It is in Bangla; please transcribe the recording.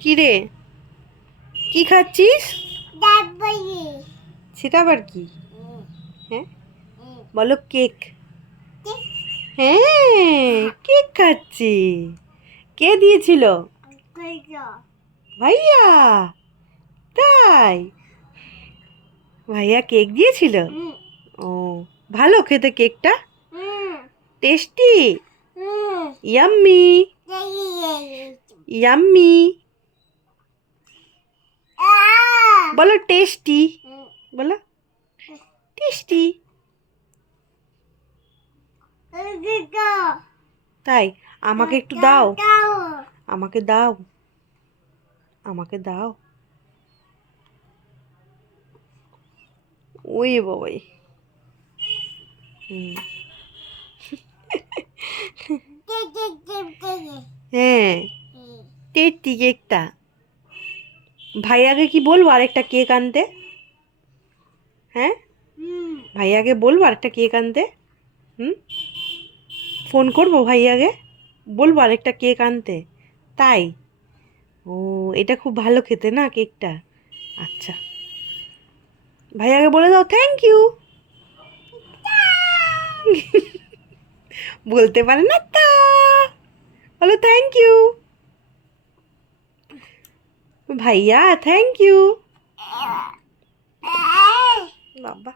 কি রে, কি খাচ্ছিস? সেটা আবার কি? হ্যাঁ, বলো কেক। হ্যাঁ, কেক খাচ্ছি। কে দিয়েছিল? ভাইয়া। তাই? ভাইয়া কেক দিয়েছিল? ও, ভালো খেতে কেকটা? টেস্টি? ইয়াম্মি। ইয়াম্মি। বলো টেস্টি। বলো টেস্টি। তাই? আমাকে একটু দাও, আমাকে দাও, আমাকে দাও। ওই বাবাই। হুম। হ্যাঁ, টেস্টি কেকটা। ভাইয়াকে কি বলবো আরেকটা কেক আনতে? হ্যাঁ, ভাইয়াকে বলবো আরেকটা কেক আনতে। হুম, ফোন করবো ভাইয়াকে, বলবো আরেকটা কেক আনতে। তাই? ও, এটা খুব ভালো খেতে না কেকটা? আচ্ছা, ভাইয়াকে বলে দাও থ্যাংক ইউ। বলতে পারে না তা, বলো থ্যাংক ইউ। ভাইয়া থ্যাংক ইউ। বাবা।